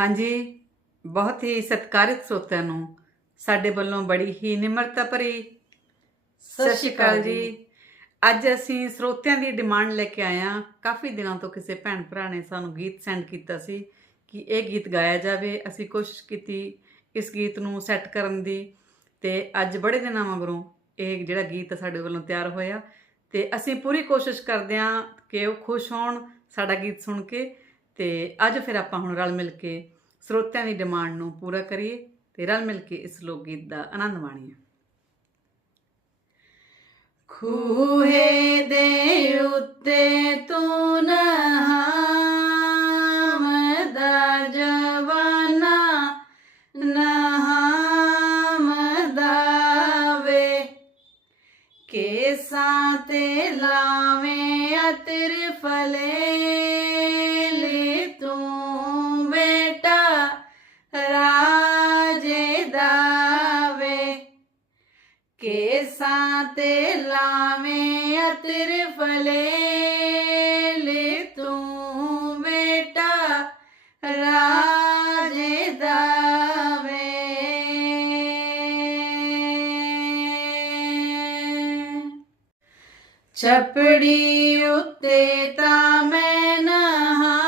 ਹਾਂਜੀ, ਬਹੁਤ ਹੀ ਸਤਿਕਾਰਿਤ ਸਰੋਤਿਆਂ ਨੂੰ ਸਾਡੇ ਵੱਲੋਂ ਬੜੀ ਹੀ ਨਿਮਰਤਾ ਭਰੀ ਸਤਿ ਸ਼੍ਰੀ ਅਕਾਲ ਜੀ। ਅੱਜ ਅਸੀਂ ਸਰੋਤਿਆਂ ਦੀ ਡਿਮਾਂਡ ਲੈ ਕੇ ਆਏ ਹਾਂ। ਕਾਫੀ ਦਿਨਾਂ ਤੋਂ ਕਿਸੇ ਭੈਣ ਭਰਾ ਨੇ ਸਾਨੂੰ ਗੀਤ ਸੈਂਡ ਕੀਤਾ ਸੀ ਕਿ ਇਹ ਗੀਤ ਗਾਇਆ ਜਾਵੇ। ਅਸੀਂ ਕੋਸ਼ਿਸ਼ ਕੀਤੀ ਇਸ ਗੀਤ ਨੂੰ ਸੈੱਟ ਕਰਨ ਦੀ ਤੇ ਅੱਜ ਬੜੇ ਦਿਨਾਂ ਮਗਰੋਂ ਇਹ ਜਿਹੜਾ ਗੀਤ ਸਾਡੇ ਵੱਲੋਂ ਤਿਆਰ ਹੋਇਆ ਤੇ ਅਸੀਂ ਪੂਰੀ ਕੋਸ਼ਿਸ਼ ਕਰਦੇ ਹਾਂ ਕਿ ਉਹ ਖੁਸ਼ ਹੋਣ, ਸਾਡਾ ਗੀਤ ਸੁਣ ਕੇ ਤੇ ਅੱਜ ਫਿਰ ਆਪਾਂ ਹੁਣ ਰਲ ਮਿਲ ਕੇ ਸਰੋਤਿਆਂ ਦੀ ਡਿਮਾਂਡ ਨੂੰ ਪੂਰਾ ਕਰੀਏ ਤੇ ਰਲ ਮਿਲ ਕੇ ਇਸ ਲੋਕ ਗੀਤ ਦਾ ਆਨੰਦ ਮਾਣੀਏ। ਖੂਹੇ ਦੇ ਉੱਤੇ ਤੂੰ ਨਹਾਮਦਾ ਤੇ ਲਾਵੇਂ ਅਤਰ ਫਲੇ। ਲੈ ਤੂੰ ਬੇਟਾ ਰਾਜੇ ਦਾਵੇ ਛਪੜੀ ਉੱਤੇ ਤਾਂ ਮੈਂ ਨਹਾਮਦਾਨੀ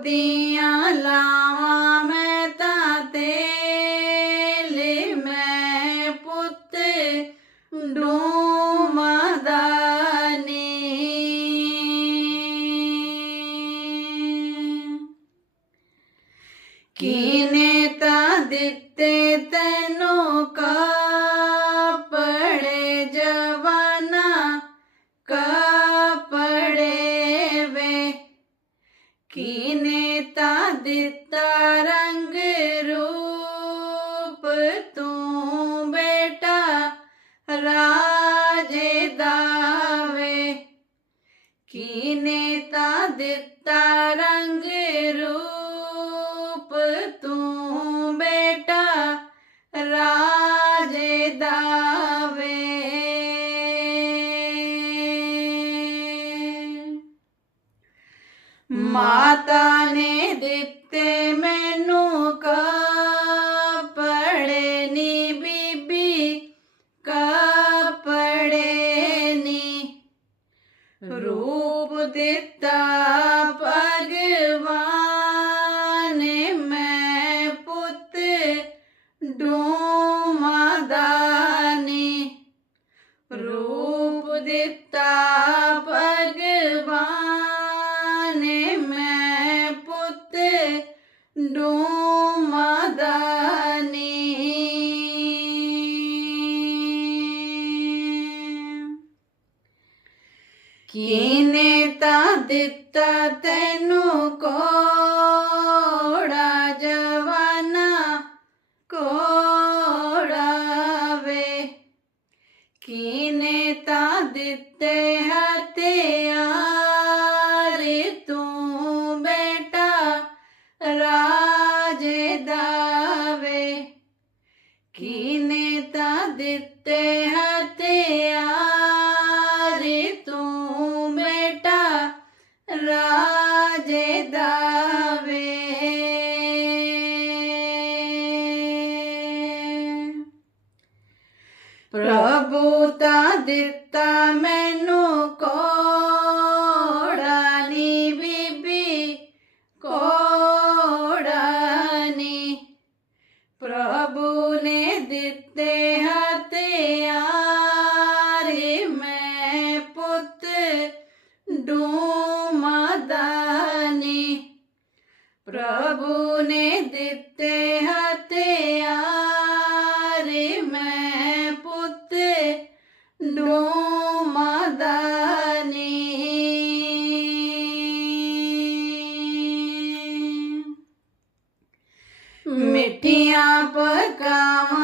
ਬੋਦੀਆਂ ਲਾਵਾਂ ਮੈਂ ਤਾਂ ਤੇਲ, ਮੈਂ ਪੁੱਤ ਡੂਮਦਾਨੀ ਕੀਨੇ ਤਾਂ ਦਿੱਤੇ ਤੈਨੂੰ ਕਾਪੜੇ, ਜਵਾਨਾ ਕਾਪੜੇ ਵੇ। ਕੀਨੇ ਦਿੱਤਾ ਰੰਗ ਰੂਪ ਤੂੰ ਬੇਟਾ ਰਾਜੇ ਦਾਵੇ। ਕੀਨੇ ਤਾਂ ਦਿੱਤਾ ਰੰਗ ਰੂਪ ਮਾਤਾ ਨੇ ਦਿੱਤੇ ਮੈਨੂੰ ਤਾਂ ਦਿੱਤਾ ਮੈਨੂੰ ਕੋੜਾ ਨੀ ਬੀਬੀ, ਕੋੜਾ ਨੀ। ਪ੍ਰਭੂ ਨੇ ਦਿੱਤੇ ਹਥਿਆਰ, ਮੈਂ ਪੁੱਤ ਡੂਮਦਾਨੀ ਪ੍ਰਭੂ ਨੇ ਦਿੱਤੇ ਹਥਿਆਰ ਪੇਠੀਆਂ ਪਕਾਵਾਂ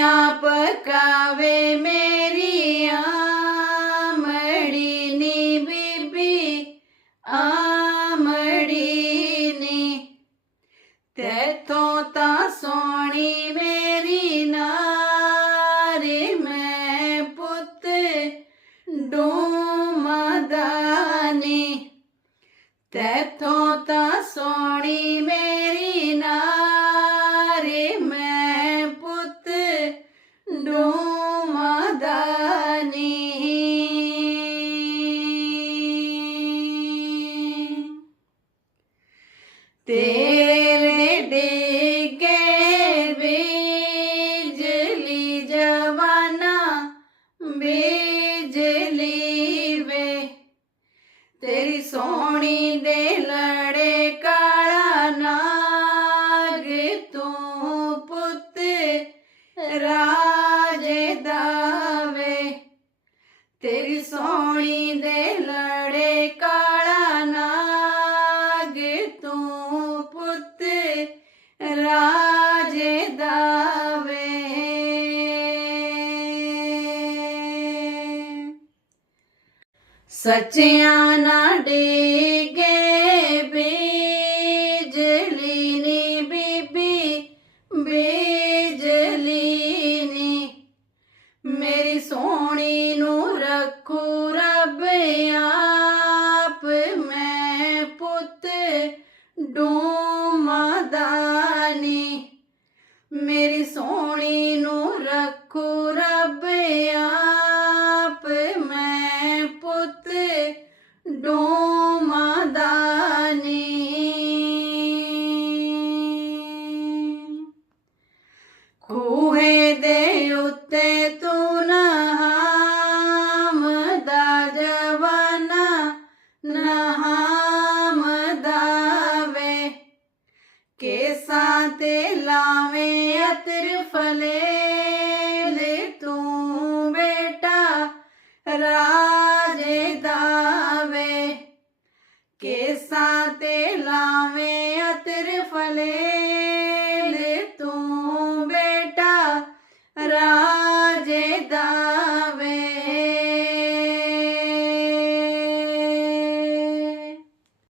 કન્યા પકાવે મેરી આમળીની બીબી આમળીની તેથો તા સોણી મેરી નારે મેં પુત ડોમદાની તેથો ਤੇਰੇ ਡਿੱਗੇ ਬਿਜਲੀ ਜਵਾਨਾ ਬਿਜਲੀ ਵੇ। ਤੇਰੀ ਸੋਹਣੀ ਦੇ ਲੜ ਸੱਚਿਆਂ ਨਾ ਡੇਗੇ। ਕੇਸਾਂ ਤੇ ਲਾਵੇਂ ਅਤਰ ਫਲੇ।